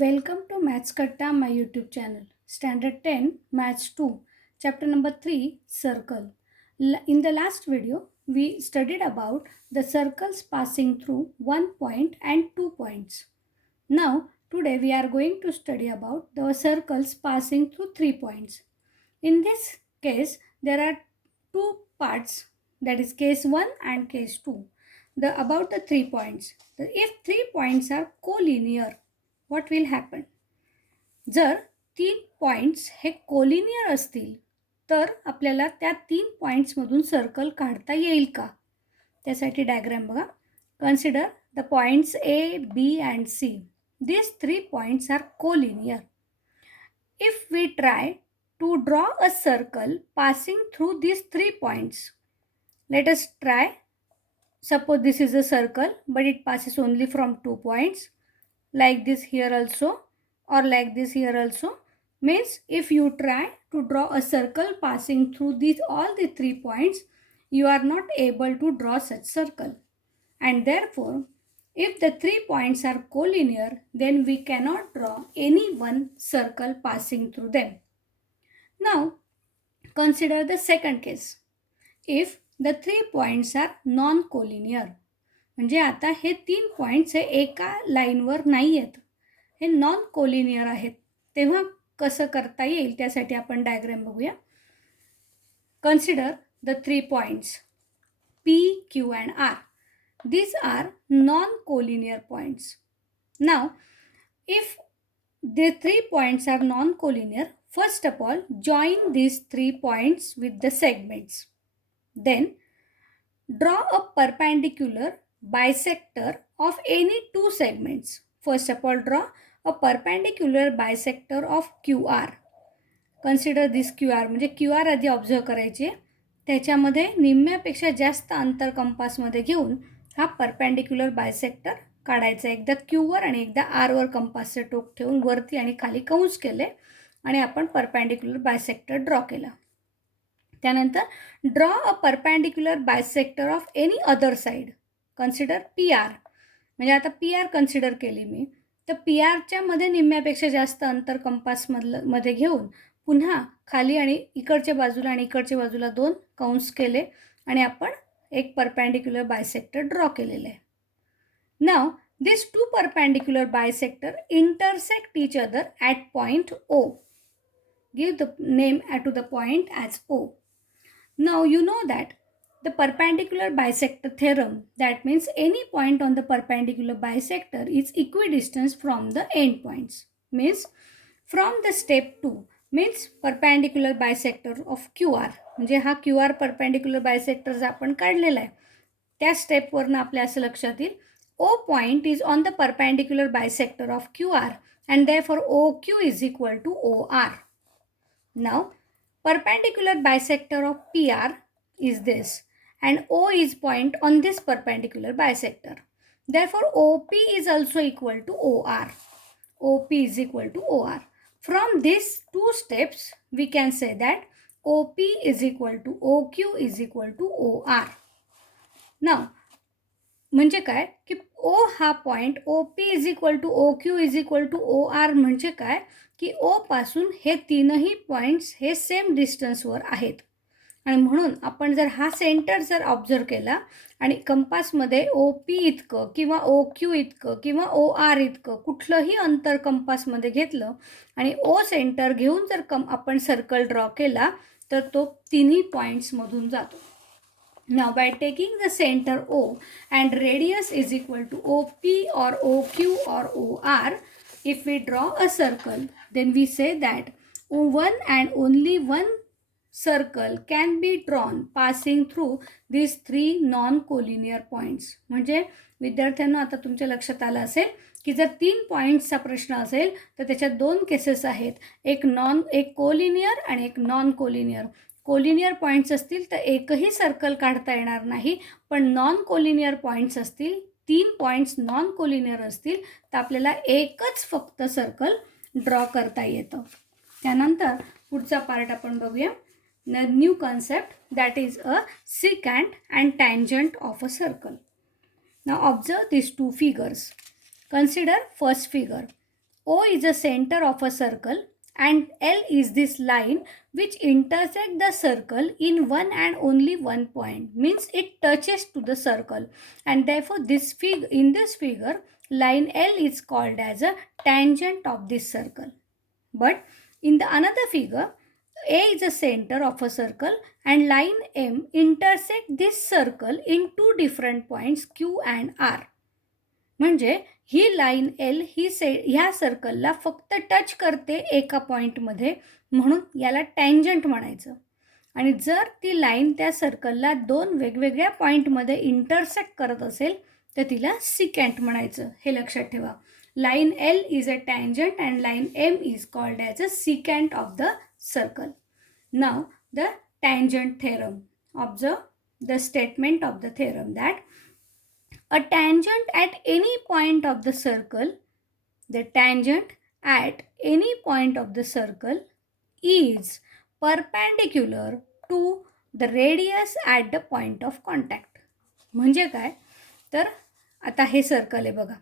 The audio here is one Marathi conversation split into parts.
Welcome to Maths Katta, my YouTube channel. Standard 10, Maths 2, Chapter number 3, Circle. In the last video, we studied about the circles passing through 1 point and 2 points. Now, today we are going to study about the circles passing through 3 points. In this case, there are two parts, that is case 1 and case 2. About the 3 points. If 3 points are collinear, what will happen? जर 3 पॉईंट्स हे कोलिनियर असतील तर आपल्याला त्या 3 पॉईंट्समधून सर्कल काढता येईल का? त्यासाठी डायग्राम बघा. Consider the points A B and C. These 3 points are collinear. If we try to draw a circle passing through these 3 points, let us try. Suppose this is a circle but it passes only from 2 points, like this here also, or like this here also. Means if you try to draw a circle passing through all the 3 points, you are not able to draw such circle. And therefore, if the 3 points are collinear, then we cannot draw any one circle passing through them. Now, consider the second case. If the 3 points are non-collinear, म्हणजे आता हे 3 पॉईंट्स हे एका लाईनवर नाही आहेत, हे नॉन कोलिनियर आहेत, तेव्हा कसं करता येईल त्यासाठी आपण डायग्राम बघूया. Consider the 3 points P, Q and R. These are non-collinear points. Now, if the 3 points are non-collinear, first of all, join these 3 points with the segments. Then, draw a perpendicular bisector of any two segments. First of all, draw a perpendicular bisector of QR. Consider this QR. म्हणजे QR आधी ऑब्झर्व करायचे, त्याच्यामध्ये निम्म्यापेक्षा जास्त अंतर कंपासमध्ये घेऊन हा परपेंडिक्युलर बायसेक्टर काढायचा. एकदा क्यूवर आणि एकदा आरवर कंपासचे टोक ठेवून वरती आणि खाली कंस केले आणि आपण परपेंडिक्युलर बायसेक्टर ड्रॉ केला. त्यानंतर draw a perpendicular bisector of any other side. Consider PR. म्हणजे आता PR कन्सिडर केली मी, तर PRच्या मध्ये निम्म्यापेक्षा जास्त अंतर कंपासमध्ये घेऊन पुन्हा खाली आणि इकडच्या बाजूला आणि इकडच्या बाजूला 2 कंस केले आणि आपण एक परपेंडिक्युलर बायसेक्टर ड्रॉ केलेलं आहे. Now this 2 perpendicular bisector intersect each other at point O. Give the name to the point as O. Now you know that the perpendicular bisector theorem, that means any point on the perpendicular bisector is equidistant from the end points. Means from the step 2, means perpendicular bisector of QR. म्हणजे हा QR perpendicular bisector आपण काढलेला आहे, त्या स्टेपवरनं आपल्या असं लक्षात येईल O point is on the perpendicular bisector of QR and therefore OQ is equal to OR. Now, perpendicular bisector of PR is this and O is point on this perpendicular bisector. Therefore, OP is also equal to OR. OP is equal to OR. From these two steps, we can say that OP is equal to OQ is equal to OR. Now, म्हणजे काय की O हा point OP is equal to OQ is equal to OR म्हणजे काय की O पासून हे तीनही पॉईंट्स हे सेम डिस्टन्सवर आहेत आणि म्हणून आपण जर हा सेंटर जर ऑब्झर्व केला आणि कंपासमध्ये OP इतकं किंवा OQ इतकं किंवा OR इतकं कुठलंही अंतर कंपासमध्ये घेतलं आणि O सेंटर घेऊन जर आपण सर्कल ड्रॉ केला तर तो तिन्ही पॉईंट्समधून जातो. Now by taking the center O and radius is equal to OP or OQ or OR, if we draw a circle, then we say that one and only one circle can be drawn passing through these 3 non-collinear points. म्हणजे विद्यार्थ्यांना आता तुमच्या लक्षात आलं असेल की जर 3 पॉईंट्सचा प्रश्न असेल तर त्याच्यात 2 केसेस आहेत, एक कोलिनियर आणि एक नॉन कोलिनियर. कोलिनियर पॉईंट्स असतील तर एकही सर्कल काढता येणार नाही, पण नॉन कोलिनियर पॉईंट्स असतील, 3 पॉईंट्स नॉन कोलिनियर असतील तर आपल्याला एकच फक्त सर्कल ड्रॉ करता येतं. त्यानंतर पुढचा पार्ट आपण बघूया. New concept, that is a secant and tangent of a circle. Now observe this 2 figures. Consider first figure. O is the center of a circle and L is this line which intersect the circle in one and only one point, means it touches to the circle, and therefore in this figure line L is called as a tangent of this circle. But in the another figure, A is the center of a circle and line M intersect this circle in two different points Q and R. म्हणजे ही लाईन एल ही ह्या सर्कलला फक्त टच करते एका पॉईंटमध्ये, म्हणून याला टँजंट म्हणायचं. आणि जर ती लाईन त्या सर्कलला दोन वेगवेगळ्या पॉईंटमध्ये इंटरसेक्ट करत असेल तर तिला सिकँट म्हणायचं. हे लक्षात ठेवा. Line L is a tangent and line M is called as a secant of the circle. Now the tangent theorem. Observe the statement of the theorem that a tangent at any point of the circle, the tangent at any point of the circle is perpendicular to the radius at the point of contact. म्हणजे काय, तर आता हे सर्कल आहे बघा.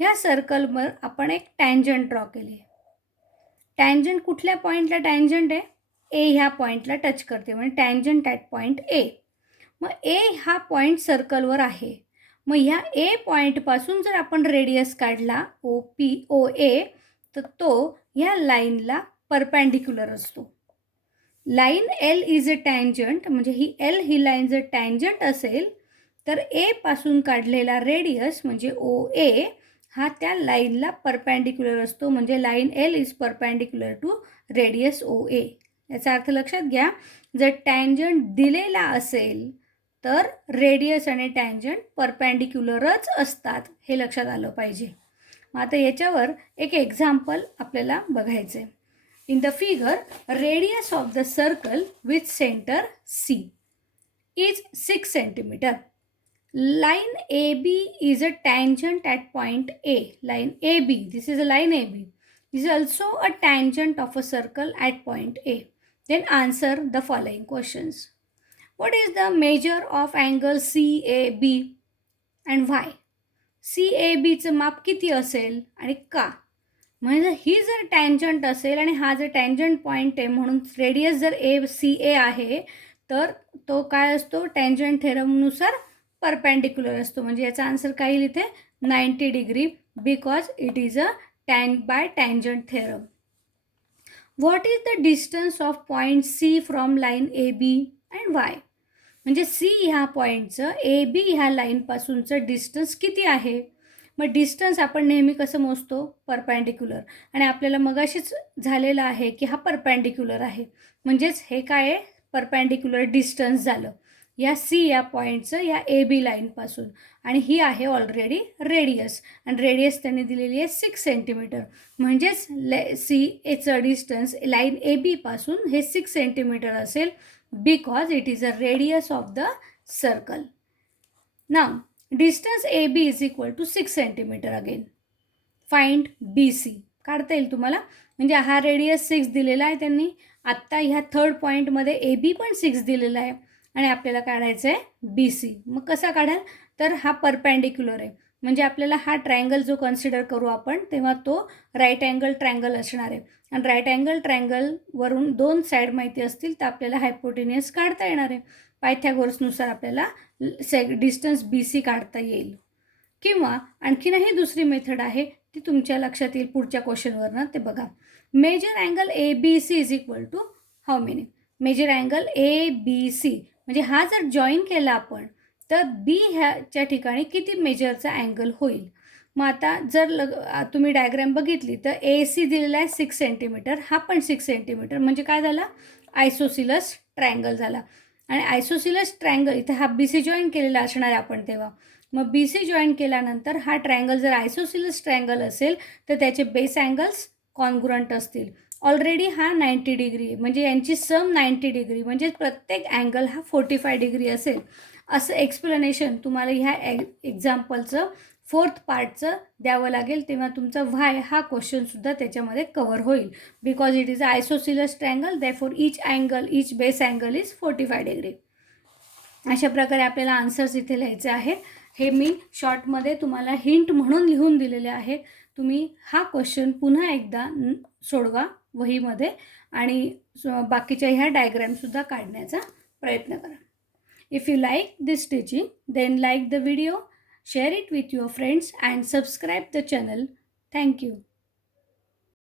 ह्या सर्कलवर आपण एक टँजंट ड्रॉ केली आहे. टँजंट कुठल्या पॉईंटला टँजंट आहे, ए ह्या पॉईंटला टच करते, म्हणजे टँजंट ॲट पॉईंट ए. मग ए हा पॉईंट सर्कलवर आहे. मग ह्या ए पॉईंटपासून जर आपण रेडियस काढला ओ ए, तर तो ह्या लाईनला परपॅन्डिक्युलर असतो. Line L is a tangent, म्हणजे ही एल ही लाईन जर टँजंट असेल तर ए पासून काढलेला रेडियस म्हणजे ओ ए हा त्या लाईनला परपॅन्डिक्युलर असतो. म्हणजे line L is perpendicular to radius O A. याचा अर्थ लक्षात घ्या, जर टँजंट दिलेला असेल तर रेडियस आणि टँजंट परपॅन्डिक्युलरच असतात, हे लक्षात आलं पाहिजे. मग आता याच्यावर एक एक्झाम्पल आपल्याला बघायचं आहे. In the figure radius of the circle with centre C is 6 centimetre. Line A B is a tangent at point A. Line A B, this is a line A B, is also a tangent of a circle at point A. Then answer the following questions. What is the measure of angle CAB and why? CABचं माप किती असेल आणि का? म्हणजे ही जर टँजंट असेल आणि हा जर टँजंट पॉईंट आहे, म्हणून रेडियस जर CA आहे तर तो काय असतो, टँजंट थेरमनुसार परपॅन्डिक्युलर असतो. म्हणजे याचा आन्सर काय येईल इथे, 90 degree, because it is a by tangent theorem. What is the distance of point C from line AB and why? म्हणजे सी ह्या पॉईंटचं ए बी ह्या लाईनपासूनचं डिस्टन्स किती आहे. मग डिस्टन्स आपण नेहमी कसं मोजतो, परपॅन्डिक्युलर. आणि आपल्याला मगाशीच झालेलं आहे की हा परपॅन्डिक्युलर आहे, म्हणजेच हे काय आहे, परपॅन्डिक्युलर डिस्टन्स झालं या सी या पॉईंटचं या ए बी लाईनपासून. आणि ही आहे ऑलरेडी रेडियस, आणि रेडियस त्यांनी दिलेली आहे 6 सेंटीमीटर. म्हणजेच सी एचं डिस्टन्स लाईन ए बीपासून हे 6 सेंटीमीटर असेल, because it is a radius of the circle. Now distance AB is equal to 6 centimeter again. Find BC. काढता येईल तुम्हाला, म्हणजे हा रेडियस 6 दिलेला आहे त्यांनी. आत्ता ह्या थर्ड पॉईंटमध्ये ए बी पण 6 दिलेला आहे आणि आपल्याला काढायचं आहे BC. मग कसा काढाल, तर हा परपॅन्डिक्युलर आहे, म्हणजे आपल्याला हा ट्रायंगल जो कन्सिडर करू आपण तेव्हा तो राईट अँगल ट्रायंगल असणार आहे. आणि राईट अँगल ट्रायंगलवरून 2 साईड माहिती असतील तर आपल्याला हायपोटेनियस काढता येणार आहे. पायथागोरसनुसार आपल्याला डिस्टन्स BC काढता येईल. किंवा आणखीनही दुसरी मेथड आहे, ती तुमच्या लक्षात येईल पुढच्या क्वेश्चनवरनं, ते बघा. Measure angle ABC is equal to how many. Measure angle ABC म्हणजे हा जर जॉईन केला आपण तर बी ह्याच्या ठिकाणी किती मेजरचा अँगल होईल. मग आता जर तुम्ही डायग्रॅम बघितली तर AC दिलेला आहे 6 सेंटीमीटर, हा पण 6 सेंटीमीटर, म्हणजे काय झाला, आयसोसिलस ट्रायंगल झाला. आणि आयसोसिलस ट्रायंगल इथे हा BC जॉईन केलेला असणार आहे आपण तेव्हा. मग BC जॉईन केल्यानंतर हा ट्रायंगल जर आयसोसिलस ट्रायंगल असेल तर त्याचे बेस अँगल्स कॉन्ग्रुअंट असतील. ऑलरेडी हा 90 डिग्री आहे, म्हणजे यांची सम 90 डिग्री, म्हणजे प्रत्येक अँगल हा 45 डिग्री असेल. असं एक्सप्लेनेशन तुम्हाला ह्या एक्झाम्पलचं 4th पार्टचं द्यावं लागेल, तेव्हा तुमचा व्हाय हा क्वेश्चनसुद्धा त्याच्यामध्ये कवर होईल. Because it is a isosceles triangle, therefore each base angle is 45 degree. अशा प्रकारे आपल्याला आन्सर्स इथे लिहायचे आहेत. हे मी शॉर्टमध्ये तुम्हाला हिंट म्हणून लिहून दिलेले आहेत. तुम्ही हा क्वेश्चन पुन्हा एकदा सोडवा वहीमध्ये आणि बाकीच्या ह्या डायग्रॅमसुद्धा काढण्याचा प्रयत्न करा. If you like this teaching, then like the video, share it with your friends and subscribe the channel. Thank you.